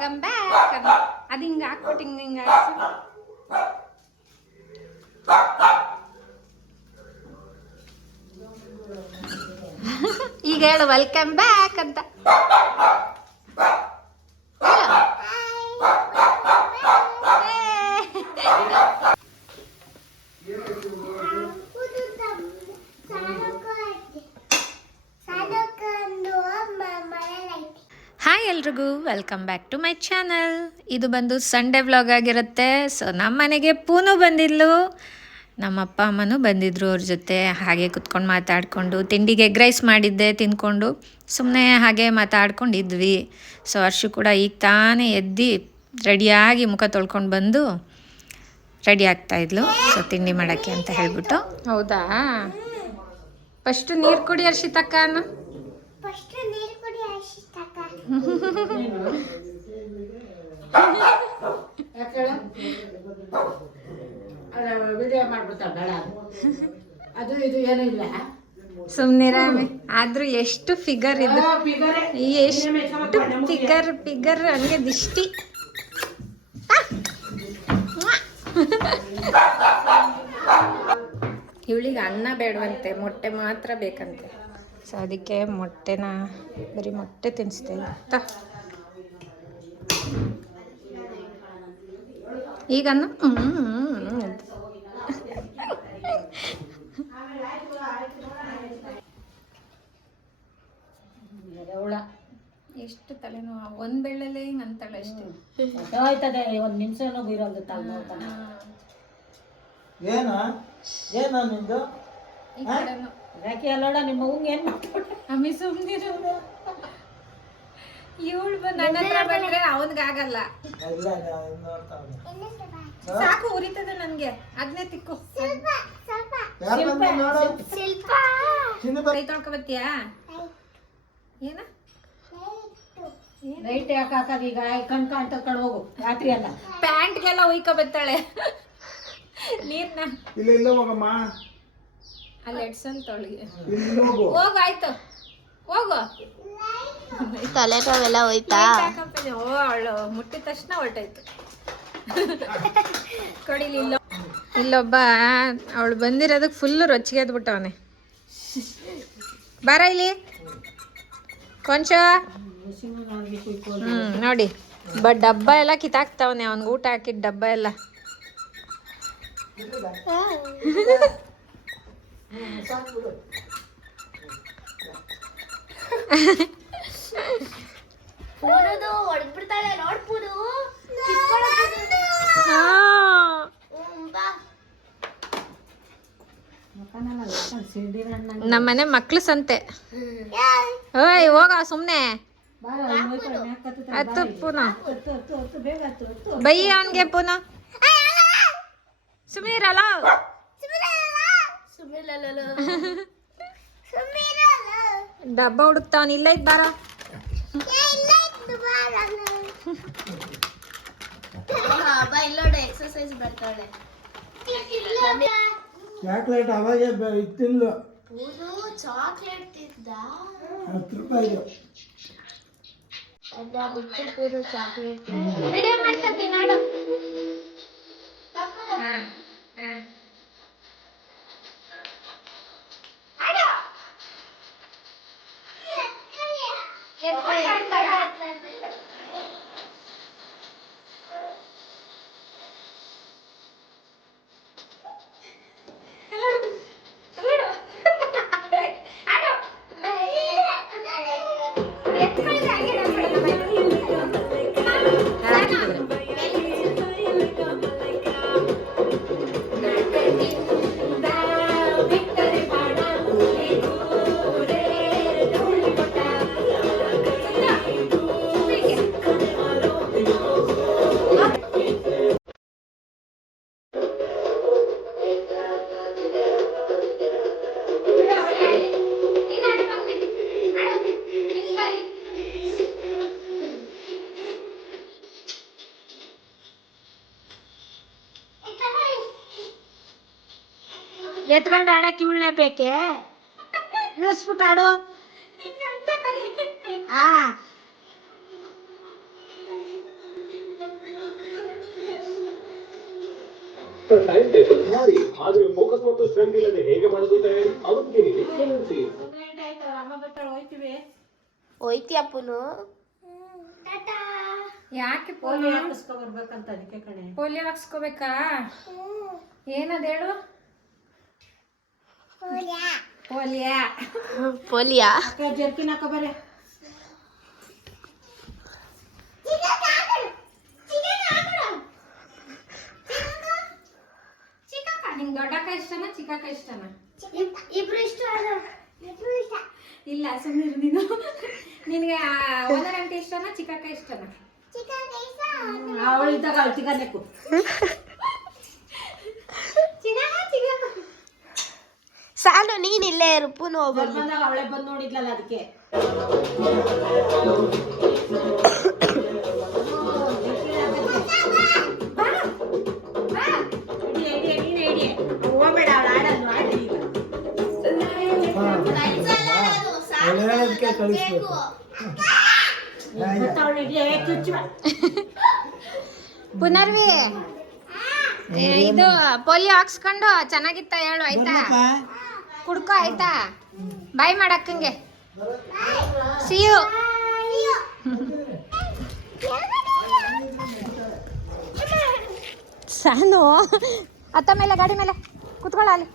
Welcome back ಅದು ಹಿಂಗೆ ಹಾಕ್ಬಿಟ್ಟು ಹಿಂಗೆ ಆಡ್ಸು. ಈಗ ಹೇಳು ವೆಲ್ಕಮ್ ಬ್ಯಾಕ್ ಅಂತ. ಹಾಯ್ ಎಲ್ರಿಗೂ welcome back to my channel. ಇದು ಬಂದು ಸಂಡೇ ವ್ಲಾಗ್ ಆಗಿರುತ್ತೆ. ಸೊ ನಮ್ಮ ಮನೆಗೆ ಪೂನು ಬಂದಿದ್ಲು, ನಮ್ಮ ಅಪ್ಪ ಅಮ್ಮನೂ ಬಂದಿದ್ರು ಅವ್ರ ಜೊತೆ. ಹಾಗೆ ಕುತ್ಕೊಂಡು ಮಾತಾಡಿಕೊಂಡು ತಿಂಡಿಗೆ ಎಗ್ ರೈಸ್ ಮಾಡಿದ್ದೆ ತಿಂದ್ಕೊಂಡು ಸುಮ್ಮನೆ ಹಾಗೆ ಮಾತಾಡ್ಕೊಂಡಿದ್ವಿ. ಸೊ ಅರ್ಷು ಕೂಡ ಈಗ ತಾನೇ ಎದ್ದು ರೆಡಿಯಾಗಿ ಮುಖ ತೊಳ್ಕೊಂಡು ಬಂದು ರೆಡಿ ಆಗ್ತಾಯಿದ್ಲು. ಸೊ ತಿಂಡಿ ಮಾಡೋಕ್ಕೆ ಅಂತ ಹೇಳ್ಬಿಟ್ಟು. ಹೌದಾ, ಫಸ್ಟು ನೀರು ಕುಡಿ ಹರ್ಷಿತಕ್ಕ ಅನ್ನು. ಸುಮ್ನಿರಾಮೆ ಆದ್ರೂ ಎಷ್ಟು ಫಿಗರ್ ಇದು, ಎಷ್ಟು ಫಿಗರ್ ಹಂಗೆ ದಿಷ್ಟಿ. ಇವಳಿಗೆ ಅನ್ನ ಬೇಡವಂತೆ, ಮೊಟ್ಟೆ ಮಾತ್ರ ಬೇಕಂತೆ. ಸೊ ಅದಕ್ಕೆ ಮೊಟ್ಟೆನ ಬರೀ ಮೊಟ್ಟೆ ತಿನ್ನಿಸ್ತೇವೆ. ಈಗ ಎಷ್ಟು ತಲೆನೋವು, ಒಂದ್ ಬೆಳ್ಳಲ್ಲೇ ಹಿಂಗೆ ಅಂತಾಳೆ ಅಷ್ಟೇ. ಹೋಯ್ತದೆ, ಒಂದ್ ನಿಮಿಷನೂ ಬೀರೋದು ತಲೆನೋವು. ಏನು ನಿಂದು ಈ ಕಡೆನು ಯಾಕೆ ಅಲ್ಲೋಡ ನಿಮ್ಮ ಅವ್ಗೆ ಏನ್ ಮಾಡ್ತಾಳೆ? ಅಮ್ಮಿ ಸುಮ್ನಿರು. ಇವಳು ಬಂದು ನನ್ನ ಹತ್ರ ಬಂದ್ರೆ ಅವನ್ಗಾಗಲ್ಲ. ಸಾಕು, ಉರಿತದೆ ನನ್ಗೆ, ಅದನ್ನೇ ತಿಕ್ಕು. ಕೈ ತೊಳ್ಕೊ ಬತ್ತೀಯಾ? ಏನ ರೈಟ್ ಯಾಕೆ ಹಾಕೋದು? ಈಗ ಕಣ್ ತಕೊಂಡು ಹೋಗು, ರಾತ್ರಿ ಅಲ್ಲ ಪ್ಯಾಂಟ್ಗೆಲ್ಲ ಉಯ್ಕೊ ಬತ್ತಾಳೆ ನೀರ್ನ. ಇಲ್ಲ ಹೋಗಮ್ಮ, ಅಲ್ಲಿ ಎಡ್ಸಲ್ ತೊಳಿಗೆ ಹೋಗು. ಆಯ್ತು ಹೋಗು. ತಲೆ ನೋವೆಲ್ಲ ಹೋಯ್ತಾ? ಓ ಅವಳು ಮುಟ್ಟಿದ ತಕ್ಷಣ ಹೊರಟಾಯ್ತು. ಕೊಡಿಲಿಲ್ಲ. ಇಲ್ಲೊಬ್ಬ ಅವಳು ಬಂದಿರೋದಕ್ಕೆ ಫುಲ್ಲು ರೊಚ್ಚಿಗೆ ಎದ್ಬಿಟ್ಟವನೆ. ಬಾರ ಇಲ್ಲಿ ಕೊಂಚ. ನೋಡಿ ಡಬ್ಬ ಎಲ್ಲ ಕಿತ್ತಾಕ್ತಾವನೆ, ಅವನ್ಗೆ ಊಟ ಹಾಕಿದ ಡಬ್ಬ ಎಲ್ಲ. ನಮ್ಮನೆ ಮಕ್ಳು ಸಂತೆ. ಓಯ್ ಹೋಗ ಸುಮ್ನೆ ಹತ್ತು ಪುನಃ ಬೈಯ ಅವನ್ಗೆ ಪುನಃ. ಸುಮ್ನಿರಲ್ಲ, ಡಬ್ಬ ಹುಡುಕ್ತಾವನ್. ಇಲ್ಲ ಇದ್ ಬಾರ. ಎಕ್ಸರ್ಸೈಸ್ ಬರ್ತಾಳೆ. ಚಾಕ್ಲೇಟ್ ಅವಾಗೆ ತಿನ್ಲು. ಚಾಕ್ಲೇಟ್ ತಿಂದ 10 ರೂಪಾಯಿ. ಚಾಕ್ಲೇಟ್ ಎತ್ಕೊಂಡು ಆಡಕ್ಕೆ ಇವಳೇ ಬೇಕೆ? ಇಳಿಸ್ಬಿಟ್ಟು ಆಡು. ಟೈಮ್ ಟೇಬಲ್ ಮಾಡಿ ಆದ್ರೆ ಫೋಕಸ್ ಮತ್ತು ಸ್ಟ್ರೆಂತ್ ಇಲ್ಲದೆ ಹೇಗೆ ಮಾಡೋದು ತಯಾರಿ ಅದಕ್ಕೆ ನೀವು ಕೇಳಿಸಿ ಹೋಯ್ತಿಯ ಪುನು ಯಾಕೆ ಪೋಲಿಯೋ ಹಾಕಿಸ್ಕೊಬರ್ಬೇಕಂತ ಅದಕ್ಕೆ ಕಣೆ. ಪೋಲಿಯೋ ಹಾಕ್ಸ್ಕೋಬೇಕಾ? ಏನದು ಹೇಳು? ಪೋಲಿಯಾ ಪೋಲಿಯಾ ಜರ್ಕಿನ್ ಹಾಕೋ ಬರೇ. ನಿಂಗೆ ದೊಡ್ಡಕ್ಕ ಇಷ್ಟನಾ ಚಿಕ್ಕಕ್ಕ ಇಷ್ಟನಾ? ಇಬ್ರು ಇಷ್ಟ ಇಲ್ಲ ಸುಮ್ಮನೆ ನೀನು. ನಿನಗೆ ಓನರ್ ಆಂಟಿ ಇಷ್ಟನಾ ಚಿಕ್ಕಕ್ಕ ಇಷ್ಟನಾ? ಅವಳಿದ್ದಾಗ ಅವಳು ಚಿಕನ್ನೆಕ್ಕು ಸಾಲು ನೀನ್ ಇಲ್ಲೇ ಇರು ಪುನು ಹೋಗ್ಬಾರ್ದು. ಬಂದಾಗ ಅವಳೆ ಬಂದು ನೋಡಿದ್ಲಲ್ಲ ಅದಕ್ಕೆ. ಹೋಗ್ಬೇಡ ಅವಳು ಆಡಲ್ಲ ಆಡಿ ಈಗ. ಹೇಳೋದಕ್ಕೆ ಕಳಿಸ್ಬೇಕು. ಮತ್ತೆ ಅವಳು ಹಿಡಿಯ ಚುಚ್ಚು ಪುನರ್ವಿ ಇದು ಪೋಲಿಯೋ ಹಾಕ್ಸ್ಕೊಂಡು ಚೆನ್ನಾಗಿತ್ತ ಹೇಳು ಆಯ್ತಾ? ಕುಡ್ಕೋ ಆಯ್ತಾ? ಬಾಯ್ ಮಾಡಕ್ಕಂಗೆ. C you. ಸಾನು ಅತ್ತ ಮೇಲೆ ಗಾಡಿ ಮೇಲೆ ಕುತ್ಕೊಳ್ಳ ಅಲ್ಲಿ.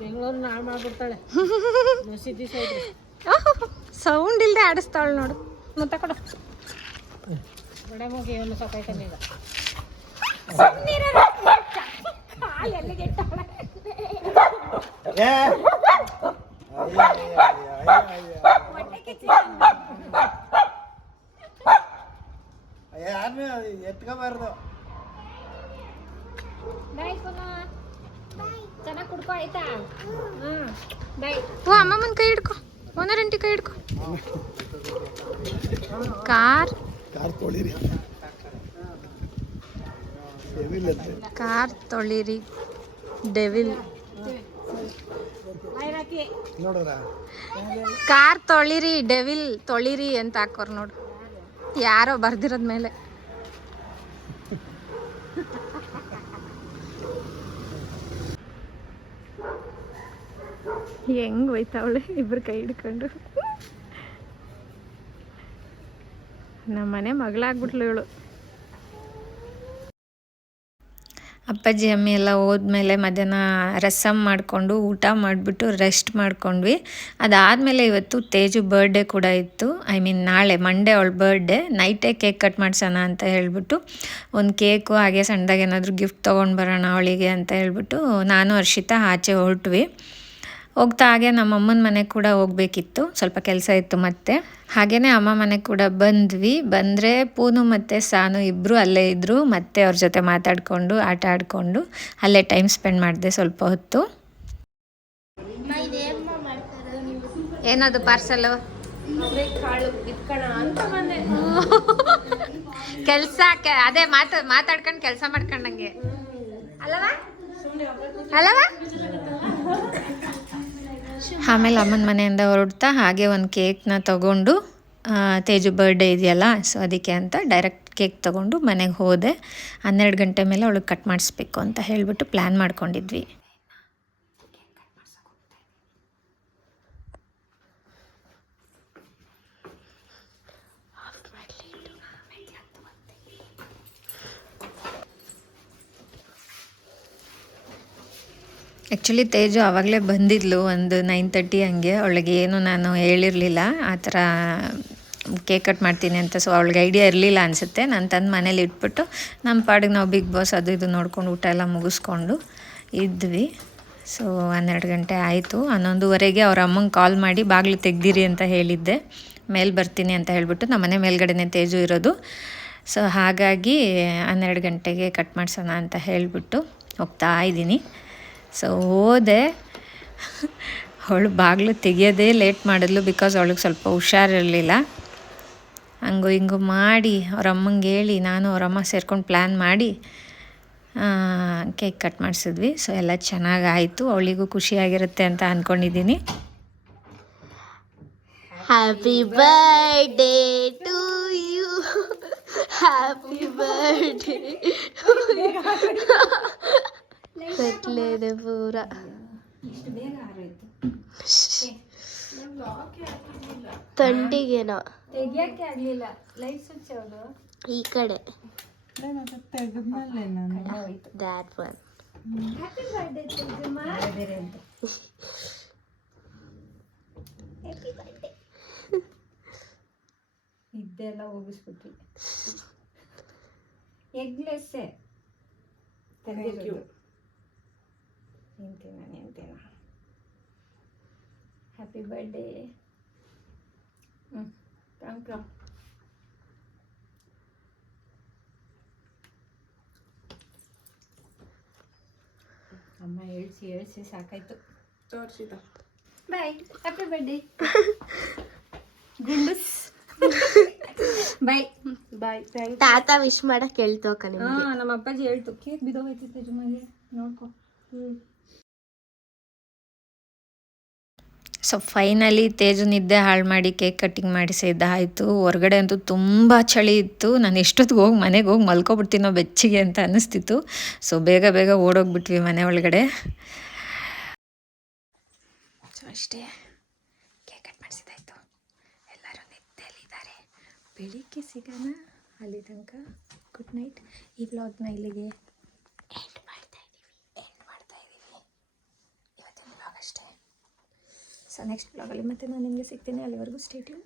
ಬೆಂಗಳೂರು ನಾಳೆ ಮಾಡ್ಬಿಡ್ತಾಳೆ. ಸೌಂಡ್ ಇಲ್ಲದೆ ಆಡಿಸ್ತಾಳು ನೋಡು. ಮುತ್ತ ಕೊಡು. ಬಡ ಮಗಿ ಒಂದು ಸಾಕಾಯ್ತಾನೆ ಈಗ. ಎಲ್ಲಿಗೆ ಎತ್ಕೋಬಾರ್ದು. ಬಾಯ್ ಪುನಃ ಚೆನ್ನಾಗಿ ಕುಡ್ಕೋ ಆಯ್ತಾ? ಬಾಯ್. ಓ ಅಮ್ಮಮ್ಮನ ಕೈ ಹಿಡ್ಕೊ. ಓನರ್ ಆಂಟಿ ಕೈ ಹಿಡ್ಕೊ. ಕಾರ್ ತೊಳಿರಿ. ಕಾರ್ ತೊಳಿರಿ ಡೆವಿಲ್. ನೋಡೋಣ. ಕಾರ್ ತೊಳಿರಿ ಡೆವಿಲ್ ತೊಳಿರಿ ಅಂತ ಹಾಕೋರ್ ನೋಡು. ಯಾರೋ ಬರ್ದಿರೋದ್ ಮೇಲೆ. ಹೆಂಗ್ ಹೋಯ್ತಾವಳೆ ಇಬ್ರು ಕೈ ಹಿಡ್ಕೊಂಡು. ನಮ್ಮನೆ ಮಗಳಾಗ್ಬಿಟ್ಲು ಇವಳು. ಅಪ್ಪಾಜಿ ಅಮ್ಮಿ ಎಲ್ಲ ಹೋದ್ಮೇಲೆ ಮಧ್ಯಾಹ್ನ ರಸಮ್ ಮಾಡಿಕೊಂಡು ಊಟ ಮಾಡಿಬಿಟ್ಟು ರೆಸ್ಟ್ ಮಾಡ್ಕೊಂಡ್ವಿ. ಅದಾದಮೇಲೆ ಇವತ್ತು ತೇಜು ಬರ್ಡೇ ಕೂಡ ಇತ್ತು. ಐ ಮೀನ್ ನಾಳೆ ಮಂಡೇ ಅವಳ ಬರ್ಡೇ. ನೈಟೇ ಕೇಕ್ ಕಟ್ ಮಾಡ್ಸೋಣ ಅಂತ ಹೇಳ್ಬಿಟ್ಟು ಒಂದು ಕೇಕು ಹಾಗೆ ಸಣ್ಣದಾಗಿ ಏನಾದರೂ ಗಿಫ್ಟ್ ತೊಗೊಂಡು ಬರೋಣ ಅವಳಿಗೆ ಅಂತ ಹೇಳ್ಬಿಟ್ಟು ನಾನು ಹರ್ಷಿತಾ ಆಚೆ ಹೊರಟ್ವಿ. ಹೋಗ್ತಾ ಹಾಗೆ ನಮ್ಮ ಅಮ್ಮನ ಮನೆಗೆ ಕೂಡ ಹೋಗಬೇಕಿತ್ತು, ಸ್ವಲ್ಪ ಕೆಲಸ ಇತ್ತು. ಮತ್ತೆ ಹಾಗೆಯೇ ಅಮ್ಮ ಮನೆಗೆ ಕೂಡ ಬಂದ್ವಿ. ಬಂದರೆ ಪೂನು ಮತ್ತು ಸಾನು ಇಬ್ಬರು ಅಲ್ಲೇ ಇದ್ದರು. ಮತ್ತೆ ಅವ್ರ ಜೊತೆ ಮಾತಾಡಿಕೊಂಡು ಆಟ ಆಡಿಕೊಂಡು ಅಲ್ಲೇ ಟೈಮ್ ಸ್ಪೆಂಡ್ ಮಾಡಿದೆ ಸ್ವಲ್ಪ ಹೊತ್ತು. ಏನದು ಪಾರ್ಸಲು? ಕೆಲಸ ಅದೇ ಮಾತಾಡ್ಕೊಂಡು ಕೆಲಸ ಮಾಡ್ಕೊಂಡಂಗೆ ಅಲ್ಲವಾ ಅಲ್ಲವಾ? ಆಮೇಲೆ ಅಮ್ಮನ ಮನೆಯಿಂದ ಹೊರಡ್ತಾ ಹಾಗೆ ಒಂದು ಕೇಕ್ನ ತೊಗೊಂಡು, ತೇಜು ಬರ್ಡೇ ಇದೆಯಲ್ಲ ಸೊ ಅದಕ್ಕೆ ಅಂತ ಡೈರೆಕ್ಟ್ ಕೇಕ್ ತೊಗೊಂಡು ಮನೆಗೆ ಹೋದೆ. 12 ಗಂಟೆ ಮೇಲೆ ಅವಳಿಗೆ ಕಟ್ ಮಾಡಿಸ್ಬೇಕು ಅಂತ ಹೇಳಿಬಿಟ್ಟು ಪ್ಲ್ಯಾನ್ ಮಾಡ್ಕೊಂಡಿದ್ವಿ. ಆ್ಯಕ್ಚುಲಿ ತೇಜು ಆವಾಗಲೇ ಬಂದಿದ್ಲು ಒಂದು 9:30 ಹಂಗೆ. ಅವಳಿಗೆ ಏನು ನಾನು ಹೇಳಿರಲಿಲ್ಲ ಆ ಥರ ಕೇಕ್ ಕಟ್ ಮಾಡ್ತೀನಿ ಅಂತ. ಸೊ ಅವಳಿಗೆ ಐಡಿಯಾ ಇರಲಿಲ್ಲ ಅನಿಸುತ್ತೆ. ನಾನು ತಂದು ಮನೇಲಿ ಇಟ್ಬಿಟ್ಟು ನಮ್ಮ ಪಾಡಿಗೆ ನಾವು ಬಿಗ್ ಬಾಸ್ ಅದು ಇದು ನೋಡ್ಕೊಂಡು ಊಟ ಎಲ್ಲ ಮುಗಿಸ್ಕೊಂಡು ಇದ್ವಿ. ಸೊ 12 ಗಂಟೆ ಆಯಿತು. 11:15ಗೆ ಅವ್ರ ಅಮ್ಮಂಗೆ ಕಾಲ್ ಮಾಡಿ ಬಾಗಿಲು ತೆಗ್ದಿರಿ ಅಂತ ಹೇಳಿದ್ದೆ. ಮೇಲೆ ಬರ್ತೀನಿ ಅಂತ ಹೇಳಿಬಿಟ್ಟು ನಮ್ಮ ಮನೆ ಮೇಲ್ಗಡೆನೇ ತೇಜು ಇರೋದು. ಸೊ ಹಾಗಾಗಿ 12 ಗಂಟೆಗೆ ಕಟ್ ಮಾಡಿಸೋಣ ಅಂತ ಹೇಳಿಬಿಟ್ಟು ಹೋಗ್ತಾ ಇದ್ದೀನಿ. ಸೊ ಹೋದೆ. ಅವಳು ಬಾಗಿಲು ತೆಗಿಯೋದೇ ಲೇಟ್ ಮಾಡಿದ್ಲು, ಬಿಕಾಸ್ ಅವಳಿಗೆ ಸ್ವಲ್ಪ ಹುಷಾರಿರಲಿಲ್ಲ. ಹಂಗು ಹಿಂಗು ಮಾಡಿ ಅವ್ರ ಅಮ್ಮಂಗೆ ಹೇಳಿ ನಾನು ಅವರಮ್ಮ ಸೇರ್ಕೊಂಡು ಪ್ಲ್ಯಾನ್ ಮಾಡಿ ಕೇಕ್ ಕಟ್ ಮಾಡಿಸಿದ್ವಿ. ಸೊ ಎಲ್ಲ ಚೆನ್ನಾಗಾಯಿತು. ಅವಳಿಗೂ ಖುಷಿಯಾಗಿರುತ್ತೆ ಅಂತ ಅಂದ್ಕೊಂಡಿದ್ದೀನಿ. Happy birthday to you, happy birthday ಕಟ್ಲೇದೆ ಪೂರ. ತಂಟಿಗೇನೋ ತೆಗಿಯಕ್ಕೆ ಆಗಲಿಲ್ಲ. ಲೈಟ್ ಸ್ವಿಚ್ ಯಾವುದು? ಈ ಕಡೆ ತೆಗೆದ್ಮೇಲೆ ನಾನು that one. Happy birthday Tejamma. ಬೇರೆ ಅಂತ ಇದ್ದೆಲ್ಲ ಹೋಗಿಸ್ಬಿಟ್ವಿ. ಎಗ್ಲೆಸ್ಸೆ ತೆಗೆದಿರೋದು. ನಿಂತೇನ ಹ್ಯಾಪಿ ಬರ್ಡೇ. Thank you. ಅಮ್ಮ ಹೇಳ್ಸಿ ಸಾಕಾಯ್ತು. ತೋರಿಸಿದ bye. Happy birthday Gundus. Bye bye. Thank ತಾತ ವಿಶ್ ಮಾಡಕ್ ಹೇಳ್ತೋಕ ನಿಮ್ಗೆ. ನಮ್ಮ ಅಪ್ಪಾಜಿ ಹೇಳ್ತು ಕೇಕ್ ಬಿದೋಗೈತಿ ತೇಜಮ್ಮಗೆ ನೋಡ್ಕೊ. ಸೊ ಫೈನಲಿ ತೇಜು ನಿದ್ದೆ ಹಾಳು ಮಾಡಿ ಕೇಕ್ ಕಟ್ಟಿಂಗ್ ಮಾಡಿಸಿದ್ದಾಯಿತು. ಹೊರಗಡೆ ಅಂತೂ ತುಂಬ ಚಳಿ ಇತ್ತು. ನಾನು ಎಷ್ಟೊತ್ತಿಗೆ ಹೋಗಿ ಮನೆಗೆ ಹೋಗಿ ಮಲ್ಕೊಬಿಡ್ತೀನೋ ಬೆಚ್ಚಿಗೆ ಅಂತ ಅನ್ನಿಸ್ತಿತ್ತು. ಸೊ ಬೇಗ ಓಡೋಗ್ಬಿಟ್ವಿ ಮನೆ ಒಳಗಡೆ. ಸೊ ಅಷ್ಟೇ, ಕೇಕ್ ಕಟ್ ಮಾಡಿಸಿದಾಯಿತು. ಎಲ್ಲರೂ ನಿದ್ದೆಯಲ್ಲಿದ್ದಾರೆ. ಬೆಳಿಗ್ಗೆ ಸಿಗೋಣ. ಅಲ್ಲಿ ತನಕ ಗುಡ್ ನೈಟ್. ಈ ವ್ಲಾಗ್ನ ಇಲ್ಲಿಗೆ ಎಂಡ್ ಮಾಡ್ತಾ ಇದ್ದೀವಿ. ಇವತ್ತಿನ ವ್ಲಾಗ್ ಅಷ್ಟೇ. ಸೊ ನೆಕ್ಸ್ಟ್ ವ್ಲಾಗಲ್ಲಿ ಮತ್ತೆ ನಾನು ನಿಮಗೆ ಸಿಗ್ತೀನಿ. ಅಲ್ಲಿವರೆಗೂ ಸ್ಟೇ ಟ್ಯೂನ್.